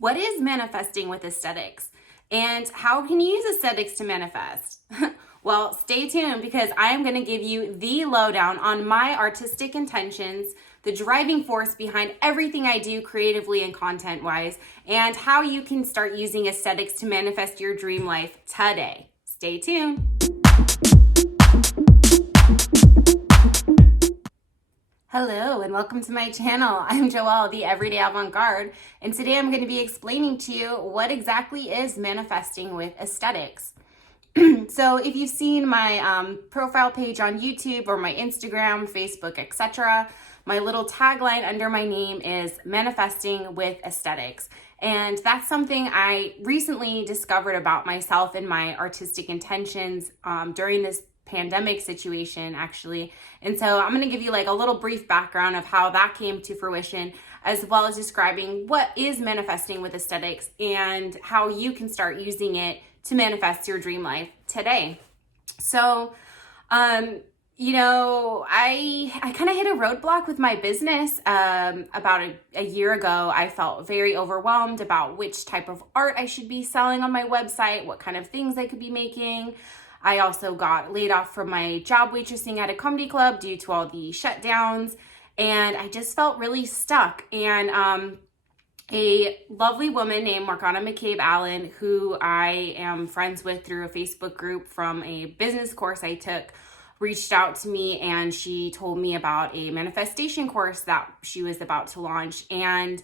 What is manifesting with aesthetics? And how can you use aesthetics to manifest? Well, stay tuned because I am going to give you the lowdown on my artistic intentions, the driving force behind everything I do creatively and content-wise, and how you can start using aesthetics to manifest your dream life today. Stay tuned. Hello and welcome to my channel. I'm Joelle, the Everyday Avant-Garde, and today I'm going to be explaining to you what exactly is manifesting with aesthetics. So if you've seen my profile page on YouTube or my Instagram, Facebook, etc., my little tagline under my name is manifesting with aesthetics. And that's something I recently discovered about myself and my artistic intentions during this pandemic situation, actually. And so I'm going to give you like a little brief background of how that came to fruition, as well as describing what is manifesting with aesthetics and how you can start using it to manifest your dream life today. So, I kind of hit a roadblock with my business about a year ago. I felt very overwhelmed about which type of art I should be selling on my website, what kind of things I could be making. I also got laid off from my job waitressing at a comedy club due to all the shutdowns, and I just felt really stuck. And a lovely woman named Morgana McCabe Allen, who I am friends with through a Facebook group from a business course I took, reached out to me, and she told me about a manifestation course that she was about to launch. And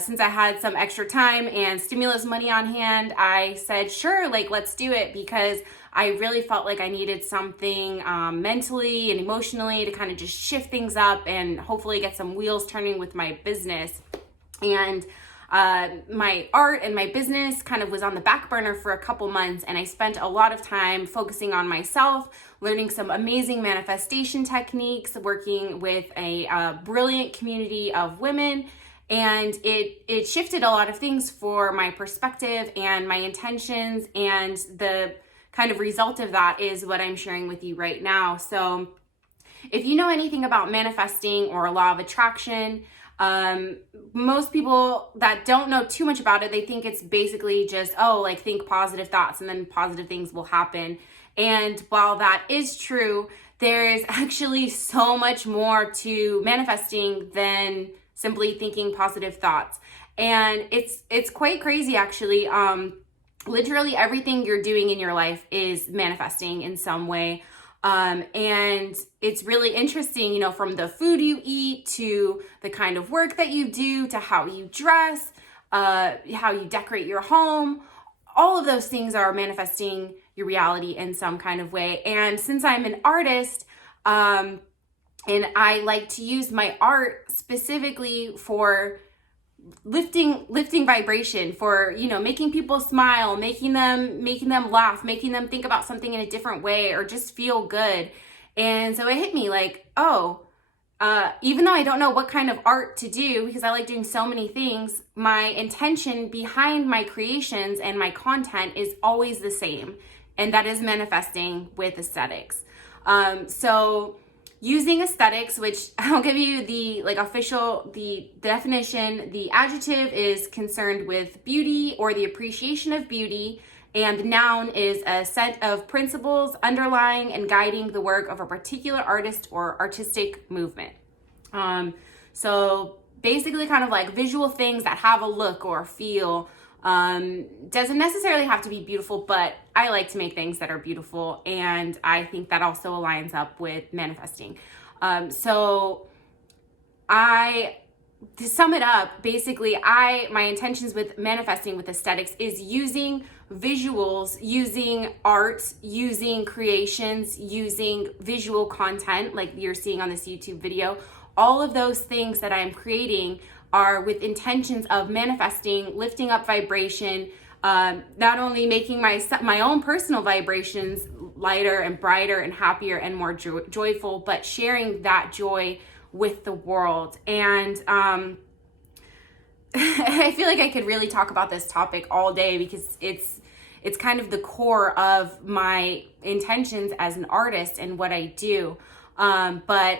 since I had some extra time and stimulus money on hand, I said, sure, let's do it, because I really felt like I needed something mentally and emotionally to kind of just shift things up and hopefully get some wheels turning with my business. And my art and my business kind of was on the back burner for a couple months, and I spent a lot of time focusing on myself, learning some amazing manifestation techniques, working with a brilliant community of women. And it shifted a lot of things for my perspective and my intentions, and the kind of result of that is what I'm sharing with you right now. So if you know anything about manifesting or law of attraction, most people that don't know too much about it, they think it's basically just, think positive thoughts and then positive things will happen. And while that is true, there's actually so much more to manifesting than simply thinking positive thoughts. And it's quite crazy, actually. Literally everything you're doing in your life is manifesting in some way. And it's really interesting, from the food you eat to the kind of work that you do to how you dress, how you decorate your home. All of those things are manifesting your reality in some kind of way. And since I'm an artist, and I like to use my art specifically for lifting vibration, for making people smile, making them laugh, making them think about something in a different way, or just feel good. And so it hit me even though I don't know what kind of art to do, because I like doing so many things, my intention behind my creations and my content is always the same, and that is manifesting with aesthetics. So using aesthetics, which I'll give you the the definition. The adjective is concerned with beauty or the appreciation of beauty, and the noun is a set of principles underlying and guiding the work of a particular artist or artistic movement. So basically kind of like visual things that have a look or feel. Doesn't necessarily have to be beautiful, but I like to make things that are beautiful, and I think that also aligns up with manifesting. To sum it up, basically my intentions with manifesting with aesthetics is using visuals, using art, using creations, using visual content like you're seeing on this YouTube video. All of those things that I'm creating are with intentions of manifesting, lifting up vibration, not only making my own personal vibrations lighter and brighter and happier and more joyful, but sharing that joy with the world. And I feel like I could really talk about this topic all day, because it's kind of the core of my intentions as an artist and what I do. But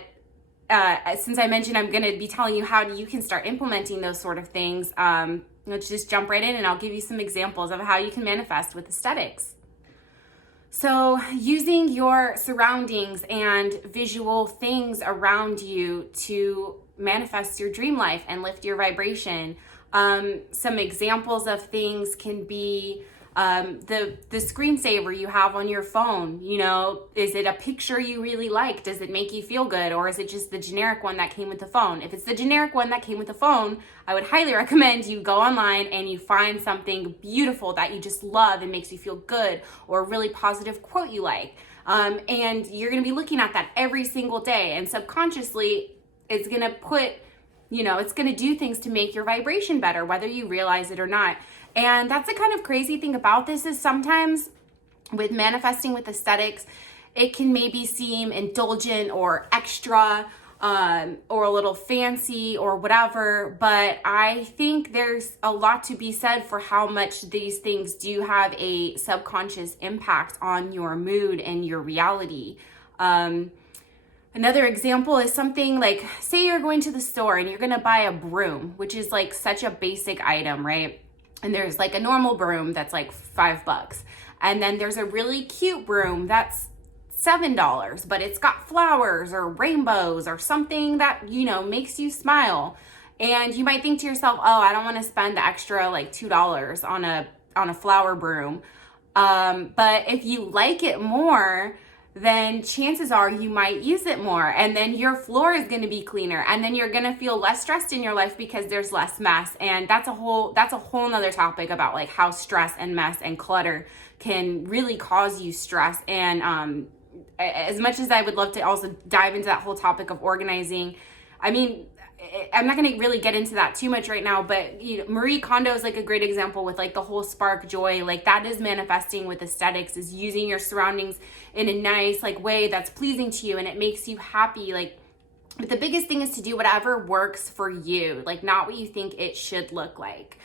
since I mentioned I'm going to be telling you how you can start implementing those sort of things, let's just jump right in and I'll give you some examples of how you can manifest with aesthetics. So using your surroundings and visual things around you to manifest your dream life and lift your vibration. Some examples of things can be the screensaver you have on your phone. You know, is it a picture you really like? Does it make you feel good? Or is it just the generic one that came with the phone? If it's the generic one that came with the phone, I would highly recommend you go online and you find something beautiful that you just love and makes you feel good, or a really positive quote you like. And you're going to be looking at that every single day, and subconsciously it's going to it's going to do things to make your vibration better, whether you realize it or not. And that's the kind of crazy thing about this, is sometimes with manifesting with aesthetics, it can maybe seem indulgent or extra, or a little fancy or whatever. But I think there's a lot to be said for how much these things do have a subconscious impact on your mood and your reality. Another example is something like, say you're going to the store and you're going to buy a broom, which is like such a basic item, right? And there's like a normal broom that's like $5. And then there's a really cute broom that's $7, but it's got flowers or rainbows or something that, makes you smile. And you might think to yourself, oh, I don't want to spend the extra like $2 on a flower broom. But if you like it more, then chances are you might use it more, and then your floor is going to be cleaner, and then you're going to feel less stressed in your life because there's less mess. And that's a whole nother topic about like how stress and mess and clutter can really cause you stress. And as much as I would love to also dive into that whole topic of organizing, I mean, I'm not going to really get into that too much right now, but Marie Kondo is like a great example with like the whole spark joy. Like that is manifesting with aesthetics, is using your surroundings in a nice like way that's pleasing to you and it makes you happy. Like, but the biggest thing is to do whatever works for you, like not what you think it should look like.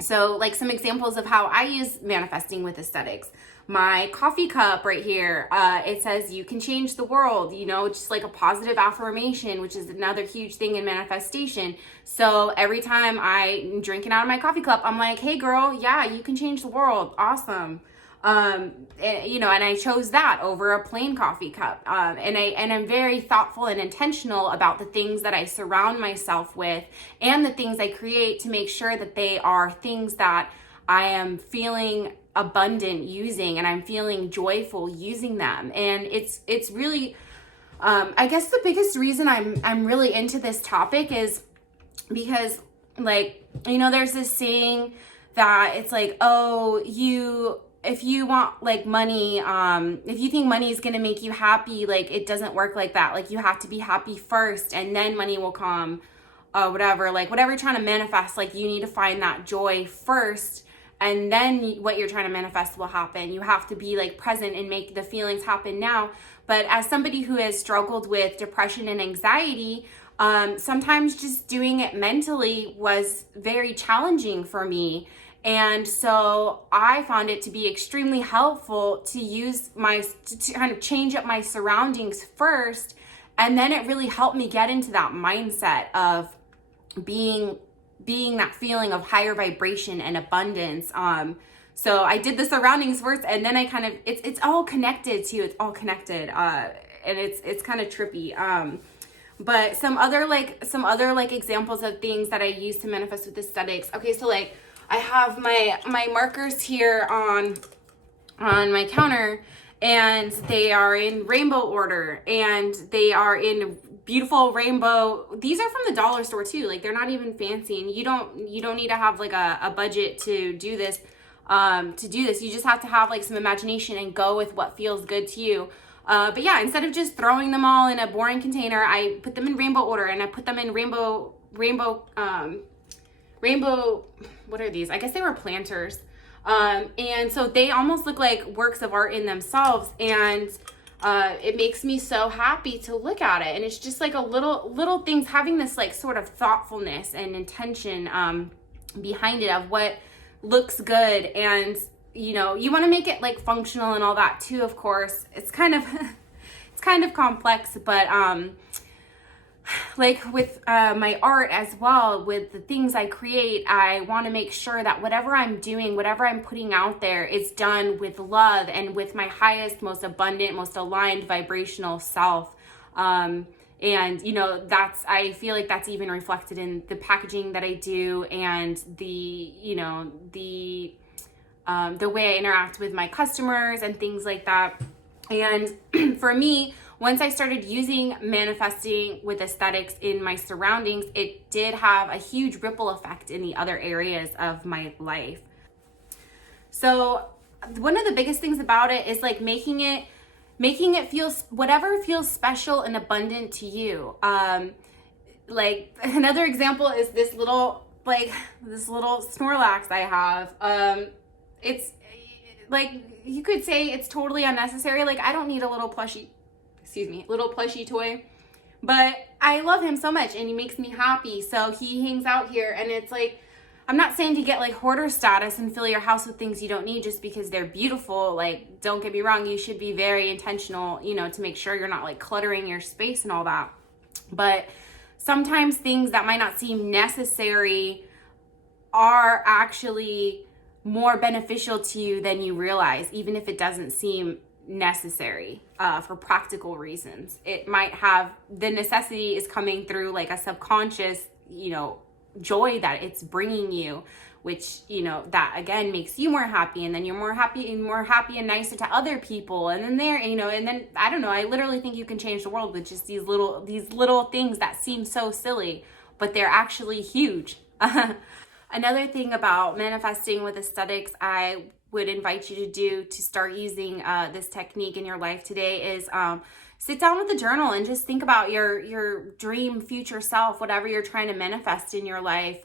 So like some examples of how I use manifesting with aesthetics. My coffee cup right here, it says you can change the world, just like a positive affirmation, which is another huge thing in manifestation. So every time I'm drinking out of my coffee cup, I'm like, hey girl, yeah, you can change the world. Awesome. And I chose that over a plain coffee cup. And I'm very thoughtful and intentional about the things that I surround myself with and the things I create to make sure that they are things that I am feeling abundant using and I'm feeling joyful using them. And it's really, I guess the biggest reason I'm really into this topic is because like, there's this saying that it's like, oh, if you want like money, if you think money is going to make you happy, like it doesn't work like that. Like you have to be happy first and then money will come, whatever you're trying to manifest, like you need to find that joy first. And then what you're trying to manifest will happen. You have to be like present and make the feelings happen now. But as somebody who has struggled with depression and anxiety, sometimes just doing it mentally was very challenging for me. And so I found it to be extremely helpful to use to kind of change up my surroundings first. And then it really helped me get into that mindset of being that feeling of higher vibration and abundance. So I did the surroundings first, and then I kind of, it's all connected too. It's all connected. And it's kind of trippy. But some other examples of things that I use to manifest with aesthetics. Okay. So like I have my markers here on my counter, and they are in rainbow order, and they are in beautiful rainbow. These are from the dollar store too. Like they're not even fancy, and you don't need to have like a budget to do this. You just have to have like some imagination and go with what feels good to you. But yeah, instead of just throwing them all in a boring container, I put them in rainbow order, and I put them in rainbow, what are these? I guess they were planters. And so they almost look like works of art in themselves. And it makes me so happy to look at it. And it's just like a little things, having this like sort of thoughtfulness and intention behind it of what looks good. And you want to make it like functional and all that too, of course. It's kind of it's kind of complex, but like with my art as well, with the things I create, I want to make sure that whatever I'm doing, whatever I'm putting out there is done with love and with my highest, most abundant, most aligned vibrational self. And I feel like that's even reflected in the packaging that I do, and the way I interact with my customers and things like that. And for me, once I started using manifesting with aesthetics in my surroundings, it did have a huge ripple effect in the other areas of my life. So one of the biggest things about it is like making it feel whatever feels special and abundant to you. Like another example is this little Snorlax I have. It's like, you could say it's totally unnecessary. Like, I don't need a little plushie toy, but I love him so much and he makes me happy. So he hangs out here, and it's like, I'm not saying to get like hoarder status and fill your house with things you don't need just because they're beautiful. Like, don't get me wrong, you should be very intentional, to make sure you're not like cluttering your space and all that. But sometimes things that might not seem necessary are actually more beneficial to you than you realize, even if it doesn't seem necessary for practical reasons. It might have, the necessity is coming through like a subconscious, joy that it's bringing you, which, that again makes you more happy, and then you're more happy and nicer to other people. And then and then, I don't know, I literally think you can change the world with just these little things that seem so silly, but they're actually huge. Another thing about manifesting with aesthetics I would invite you to do to start using this technique in your life today is sit down with a journal and just think about your dream future self, whatever you're trying to manifest in your life.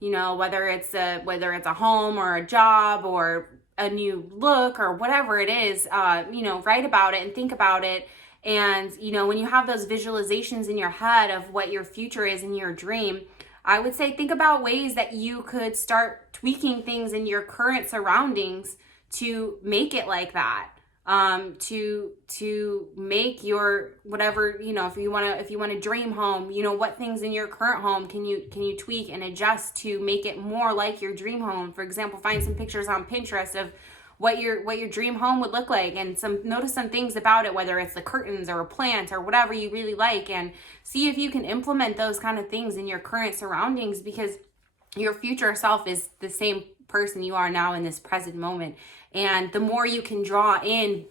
Whether it's a home or a job or a new look or whatever it is, write about it and think about it. And, when you have those visualizations in your head of what your future is in your dream, I would say think about ways that you could start tweaking things in your current surroundings to make it like that. To make your whatever, if you want to dream home, what things in your current home can you tweak and adjust to make it more like your dream home. For example, find some pictures on Pinterest of what your dream home would look like, and notice some things about it, whether it's the curtains or a plant or whatever you really like, and see if you can implement those kind of things in your current surroundings, because your future self is the same person you are now in this present moment. And the more you can draw in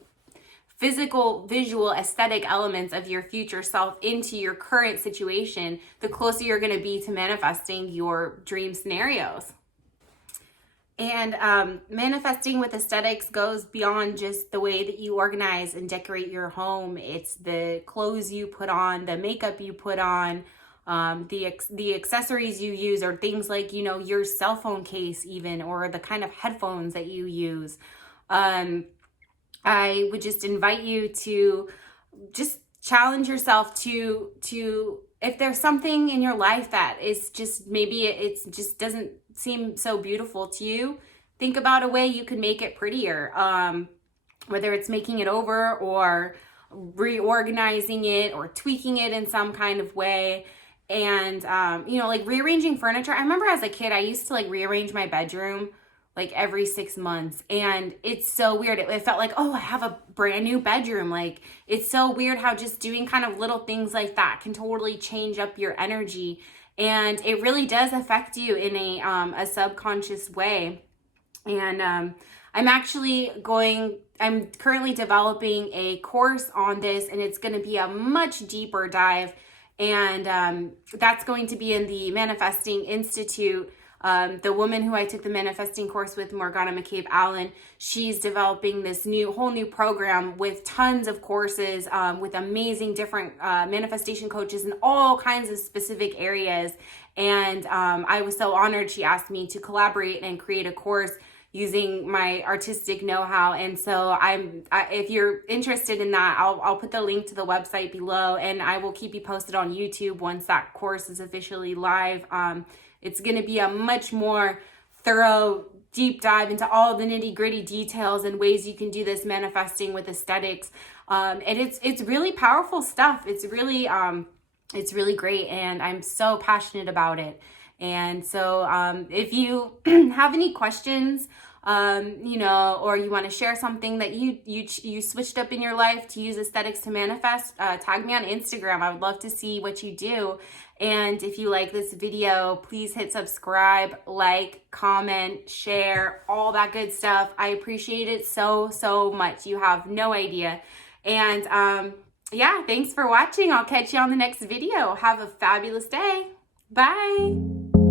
physical, visual, aesthetic elements of your future self into your current situation, the closer you're going to be to manifesting your dream scenarios. And manifesting with aesthetics goes beyond just the way that you organize and decorate your home. It's the clothes you put on, the makeup you put on, the accessories you use, or things like, your cell phone case even, or the kind of headphones that you use. I would just invite you to just challenge yourself to if there's something in your life that is just, maybe it just doesn't seem so beautiful to you, think about a way you could make it prettier, whether it's making it over or reorganizing it or tweaking it in some kind of way. And like rearranging furniture. I remember as a kid I used to like rearrange my bedroom like every 6 months, and it's so weird. It felt like, oh, I have a brand new bedroom. Like, it's so weird how just doing kind of little things like that can totally change up your energy. And it really does affect you in a subconscious way. And I'm currently developing a course on this, and it's going to be a much deeper dive. And that's going to be in the Manifesting Institute. The woman who I took the manifesting course with, Morgana McCabe-Allen, she's developing this whole new program with tons of courses, with amazing different manifestation coaches in all kinds of specific areas. And I was so honored she asked me to collaborate and create a course using my artistic know-how. And so if you're interested in that, I'll put the link to the website below, and I will keep you posted on YouTube once that course is officially live. It's going to be a much more thorough, deep dive into all the nitty gritty details and ways you can do this manifesting with aesthetics. And it's really powerful stuff. It's really great, and I'm so passionate about it. And so if you have any questions, you know, or you want to share something that you switched up in your life to use aesthetics to manifest, tag me on Instagram. I would love to see what you do. And if you like this video, please hit subscribe, like, comment, share, all that good stuff. I appreciate it so, so much. You have no idea. And yeah, thanks for watching. I'll catch you on the next video. Have a fabulous day. Bye.